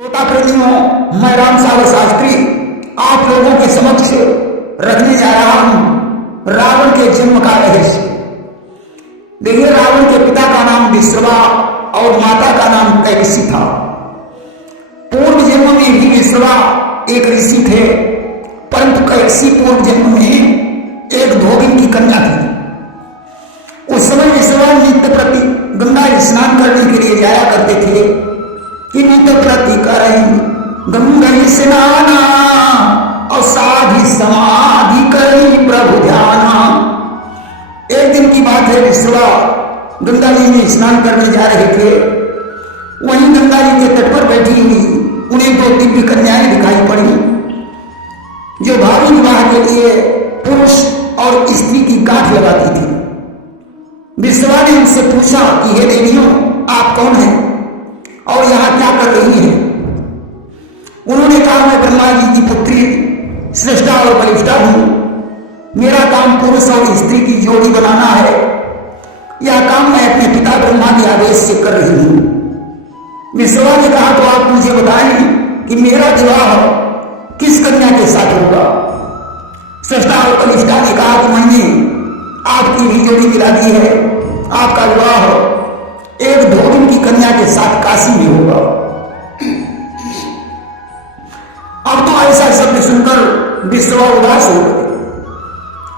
श्रोता प्रेमियों, मैं राम सागर शास्त्री आप लोगों के समक्ष रखने जा रहा हूं रावण के जन्म का रहस्य। देखिए, रावण के पिता का नाम विश्रवा और माता का नाम कैकसी था। पूर्व जन्म में भी विश्रवा एक ऋषि थे, परंतु कैकसी पूर्व जन्म में एक धोबिन की कन्या थी। उस समय विश्रवा नित्य प्रति गंगा स्नान करने के लिए जाया करते थे कि नित्य प्रति करें गंगा स्नाना और साधि समाधि करी प्रभु ध्याना। एक दिन की बात है, विश्रवा गंगा जी में स्नान करने जा रहे थे। वहीं गंगा जी के तट पर बैठी हुई उन्हें दो दिव्य कन्याएं दिखाई पड़ी, जो भावी विवाह के लिए पुरुष और स्त्री की गांठ लगाती थी। विश्रवा ने उनसे पूछा कि हे देवियों, आप कौन हैं और यहां क्या कर रही हैं? उन्होंने कहा, मैं ब्रह्मा जी की पुत्री श्रेष्ठा और बलिष्ठा हूं। मेरा काम पुरुष और स्त्री की जोड़ी बनाना है। यह काम मैं अपने पिता ब्रह्मा के आदेश से कर रही हूं। विश्रवा ने कहा, तो आप मुझे बताएं कि मेरा विवाह किस कन्या के साथ होगा? श्रेष्ठा और बलिष्ठा ने कहा कि मैंने आपकी भी जोड़ी दिला दी है। आपका विवाह एक धोबिन की कन्या के साथ काशी में होगा। अब तो ऐसा शब्द सुनकर विश्रवा उदास हो गए।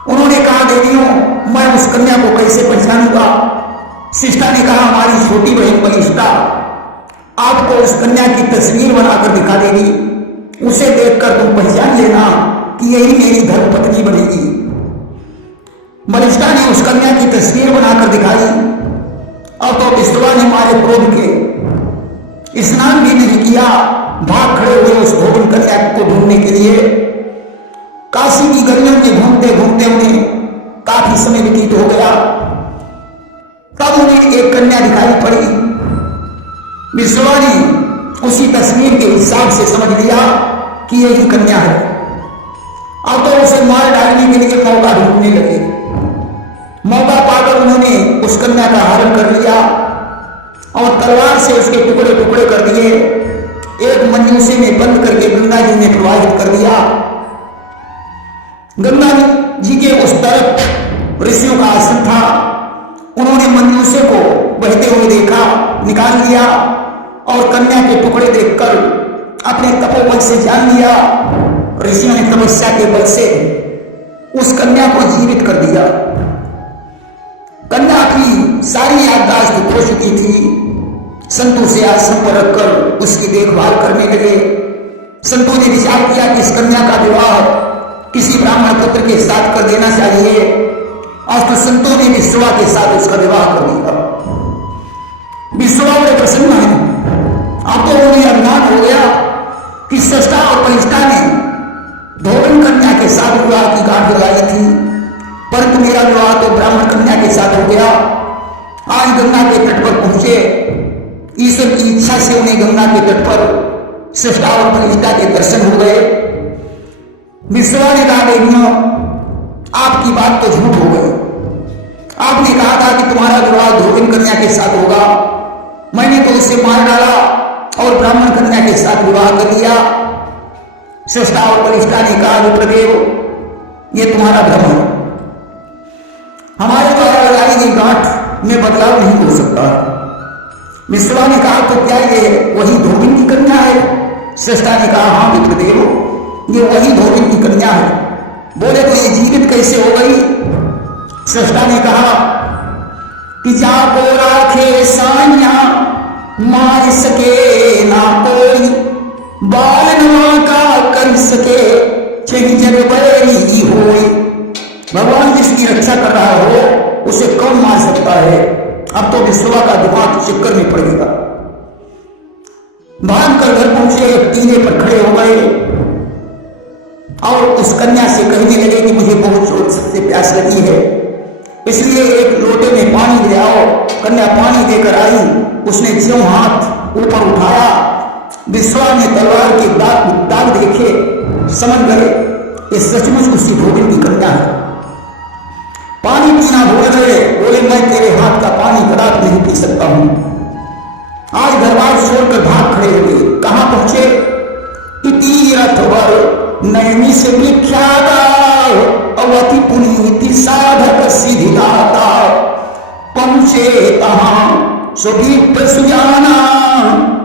उन्होंने कहा, देवियों, मैं उस कन्या को कैसे पहचानूंगा? शिष्टा ने कहा, हमारी छोटी बहन बलिष्ठा आपको उस कन्या की तस्वीर बनाकर दिखा देगी। उसे देखकर तुम पहचान लेना कि यही मेरी धर्मपत्नी बनेगी। बलिष्ठा ने उस कन्या की तस्वीर बनाकर दिखाई। अब तो विश्रवा ने मारे क्रोध के स्नान भी नहीं किया, भाग खड़े हुए उस धोबिन कन्या को ढूंढने के लिए। काशी की गलियों में घूमते घूमते उन्हें काफी समय व्यतीत हो गया। तब उन्हें एक कन्या दिखाई पड़ी। विश्रवा ने उसी तस्वीर के हिसाब से समझ लिया कि यही कन्या है। अब तो उसे मार डालने के लिए मौका ढूंढने लगे। मौका पाकर उन्होंने उस कन्या का हरण कर लिया और तलवार से उसके टुकड़े टुकड़े कर दिए। एक मंजूसे में बंद करके गंगा जी में प्रवाहित कर दिया। गंगा जी के उस तरफ ऋषियों का आसन था। उन्होंने मंजूसे को बहते हुए देखा, निकाल लिया और कन्या के टुकड़े देखकर अपने तपोबल से जान लिया। ऋषियों ने तपस्या के बल से उस कन्या को जीवित कर दिया। कन्या की सारी याददाश्त खो चुकी थी। संतों से आसन पर रखकर उसकी देखभाल करने लगे। संतों ने विचार किया कि इस कन्या का विवाह किसी ब्राह्मण पुत्र के साथ कर देना चाहिए। आज तो संतों ने विश्रवा के साथ उसका विवाह कर दिया। विश्रवा बड़े प्रसन्न हैं। अब तो उन्हें अभिमान हो गया कि श्रेष्ठा और बलिष्ठा ने धोबिन कन्या के साथ विवाह की गांठ लगाई थी, परंतु मेरा विवाह तो ब्राह्मण कन्या के साथ हो गया। आज गंगा के तट पर पहुंचे। ईश्वर की इच्छा से उन्हें गंगा के तट पर श्रेष्ठा और बलिष्ठा के दर्शन हो गए। विश्रवा ने कहा, देवियों, आपकी बात तो झूठ हो गई। आपने कहा था कि तुम्हारा विवाह धोबिन कन्या के साथ होगा। मैंने तो उसे मार डाला और ब्राह्मण कन्या के साथ विवाह कर दिया। श्रेष्ठा और बलिष्ठा ने कहा, विप्रदेव, ये तुम्हारा भ्रम है। हमारे द्वारा लगाई गई गांठ में बदलाव नहीं हो सकता। विश्रवा ने कहा, तो क्या ये वही धोबिन की कन्या है? श्रेष्ठा ने कहा, हाँ विप्रदेव, ये वही धोबिन की कन्या है। बोले, तो ये जीवित कैसे हो गई? श्रेष्ठा ने कहा कि जाको राखे साइया मार सके ना कोई, बाल नवा का कर सके चही जग बैरी होई। भगवान जिसकी रक्षा कर रहा हो उसे कौन मार सकता है? अब तो विश्रवा का दिमाग चक्कर में पड़ गया। भागकर घर पहुंचे, एक टीले पर खड़े हो गए और उस कन्या से कहने लगे कि मुझे बहुत जोर से प्यास लगी है, इसलिए एक लोटे में पानी ले आओ। कन्या पानी देकर आई। उसने ज्यों हाथ ऊपर उठाया, विश्रवा ने तलवार के दाग देखे, समझ गए ये सचमुच उसी धोबिन की कन्या है। पानी पीना भूल गए। बोले, मैं तेरे हाथ का पानी कदापि नहीं पी सकता हूं। आज दरबार छोड़कर भाग खड़े हुए। कहां पहुंचे? नैमी से विख्याता अवति पुनीति साधक सिद्धिदाता पहुंचे तहां सुदीप सुजाना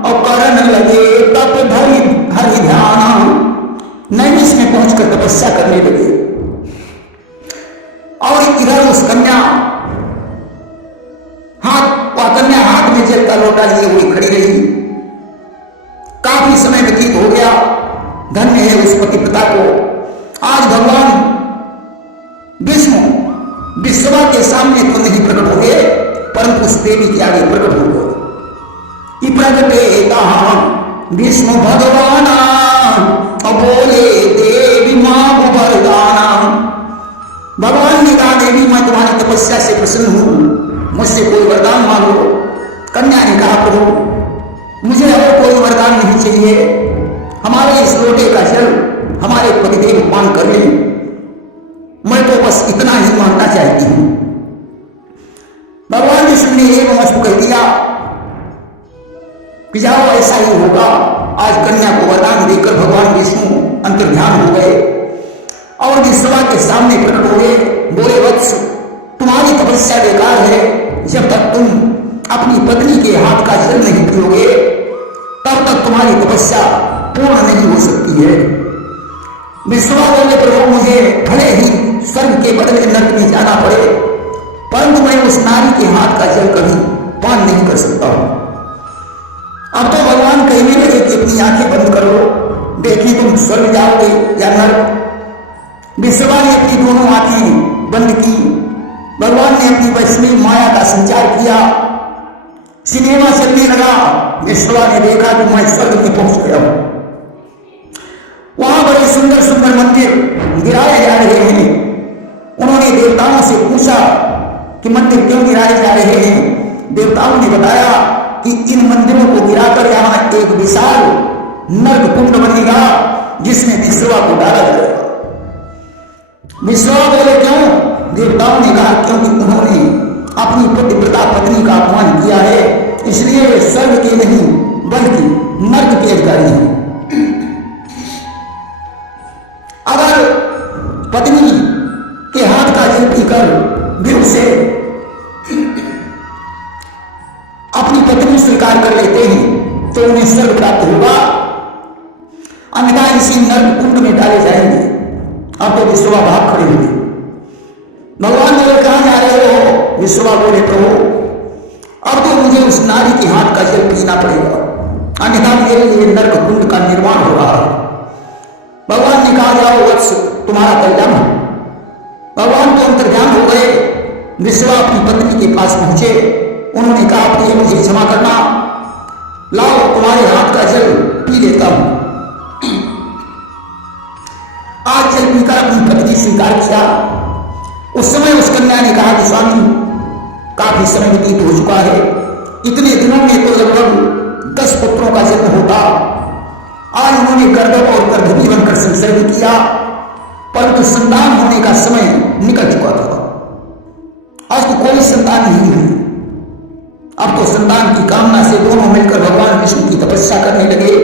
और करण लगे तप धरि हरि ध्याना। नैमिष में पहुंचकर तपस्या करने लगे और इधर उस कन्या हाथ में जल का लोटा लिए हुई खड़ी रही। काफी समय व्यतीत हो गया। धन्य है उस पतिव्रता को। आज भगवान विष्णु विश्वा के सामने तो नहीं प्रकट हो गए, परंतु उस देवी के आगे प्रकट हो गए। प्रगटे विष्णु भगवान बोले देवी मां वरदाना। भगवान ने कहा देवी मैं तुम्हारी तपस्या से प्रसन्न हूं, मुझसे कोई वरदान मांगो। कन्या ने कहा प्रभु मुझे और कोई वरदान नहीं चाहिए, हमारे इस लोटे का जल हमारे पतिदेव पान कर ले, मैं तो बस इतना ही मांगना चाहती हूं। भगवान विष्णु ने एवं अस्तु कह दिया कि जाओ ऐसा ही होगा। आज कन्या को वरदान देकर भगवान विष्णु अंतर्ध्यान हो गए और विश्वा के सामने प्रकट हो गए। बोले वत्स तुम्हारी तपस्या बेकार है, जब तक तुम अपनी पत्नी के हाथ का जल नहीं पियोगे तब तक तुम्हारी तपस्या पूर्ण नहीं हो सकती है। विश्वा बोले प्रभु मुझे भले ही स्वर्ग के बदले नरक में जाना पड़े, परंतु मैं उस नारी के हाथ का जल कभी पान नहीं कर सकता हूं। अब तो भगवान कहने लगे कि अपनी आंखें बंद करो, देखिए तुम स्वर्ग जाओगे या नरक। विश्वा ने अपनी दोनों आंखें बंद की। भगवान ने अपनी वैष्णवी माया का संचार किया। सिनेमा चलने लगा। विश्वा ने देखा कि मैं स्वर्ग में पहुंच गया हूं। वहां बड़े सुंदर सुंदर मंदिर गिराए जा रहे हैं। उन्होंने देवताओं से पूछा कि मंदिर क्यों गिराए जा रहे हैं। देवताओं ने बताया कि इन मंदिरों को गिराकर यहां एक विशाल नर्क कुंड बनेगा जिसमें विश्वा को डाला जाएगा। विश्वा बोले क्यों? देवताओं ने कहा क्योंकि उन्होंने अपनी पतिव्रता पत्नी का अपमान किया है, इसलिए वे स्वर्ग के नहीं बल्कि नर्क के अधिकारी हैं। अगर पत्नी के हाथ का जल पीकर भी उसे अपनी पत्नी स्वीकार कर लेते हैं तो उन्हें स्वर्ग प्राप्त होगा, अन्यथा इसी नर्क कुंड में डाले जाएंगे। अब तो विश्वा भाग खड़े होंगे। भगवान बोले कहां जा रहे हो? विश्वा बोले प्रभु अब तो मुझे उस नारी के हाथ का जल पीना पड़ेगा, अन्यथा मेरे लिए नर्क कुंड का निर्माण हो रहा है। भगवान ने कहा जाओ वत्स तुम्हारा कल्याण हो। भगवान तो अंतर्ध्यान हो गए। विश्वा अपनी पत्नी के पास पहुंचे। उन्होंने कहा प्रिय मुझे क्षमा करना, लाओ तुम्हारे हाथ का जल पी लेता हूं। आज जल पीकर अपनी पत्नी स्वीकार किया। उस समय उस कन्या ने कहा कि स्वामी काफी समय व्यतीत हो चुका है, इतने दिनों में तो लगभग 10 पुत्रों का जन्म होता। आज उन्होंने गर्दभ और गर्भवती बनकर संसर्ग किया, परंतु संतान होने का समय निकल चुका था। आज तो कोई संतान नहीं है। अब तो संतान की कामना से दोनों मिलकर भगवान विष्णु की तपस्या करने लगे।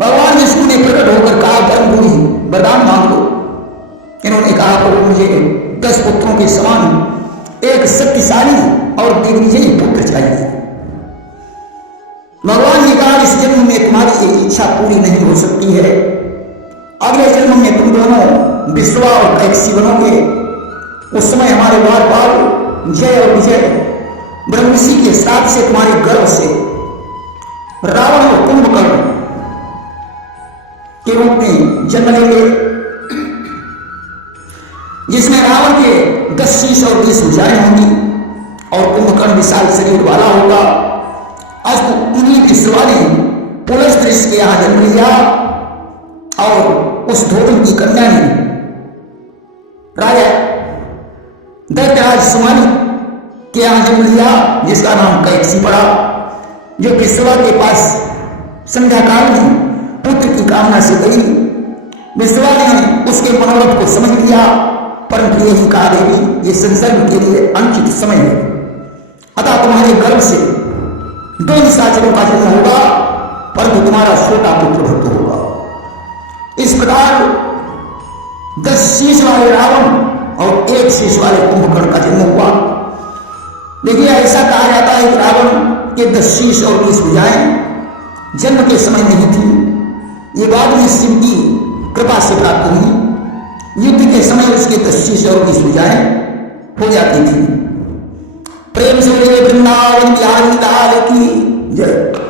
भगवान विष्णु ने प्रकट होकर कहा परम वरदान मांग लो। इन्होंने कहा प्रभु मुझे 10 पुत्रों के समान एक शक्तिशाली और दिग्विजयी पुत्र चाहिए। भगवान ने कहा इस जन्म में तुम्हारी एक इच्छा पूरी नहीं हो सकती है, अगले जन्म में तुम दोनों विश्वा और कैकसी बनोगे। उस समय हमारे बार बार जय और विजय ब्रह्मषि के श्राप से तुम्हारे गर्भ से रावण और कुंभकर्ण के रूप में जन्म लेंगे, जिसमें रावण के 10 शीश और 20 भुजाएं होंगी और कुंभकर्ण विशाल शरीर वाला होगा। आज तो उन्हीं विश्वा ने पुलस दृश्य के यहां जन्म लिया और उस धोबन की कन्या ने राजा दैत्यराज सुमानी के यहां जन्म लिया, जिसका नाम कैकसी पड़ा, जो विश्वा के पास संध्या काल में पुत्र की कामना से गई। विश्वा ने उसके मनोरथ को समझ लिया, परंतु यही कहा देवी ये संसर्ग के लिए अंकित समय है, अतः तुम्हारे गर्भ से 2 निशाचरों का जन्म होगा, परंतु तुम्हारा छोटा पुत्र भक्त होगा। इस प्रकार 10 शीश वाले रावण और 1 शीश वाले कुंभकर्ण का जन्म हुआ। देखिए, ऐसा कहा जाता है कि रावण के 10 शीश और 20 भुजाएं जन्म के समय नहीं थी, ये बाद में शिव की कृपा से प्राप्त हुई। युद्ध के समय उसके 10 शीश और 20 भुजाएं हो जाती थी। प्रेम से बोले वृंदावन बिहारी लाल की जय।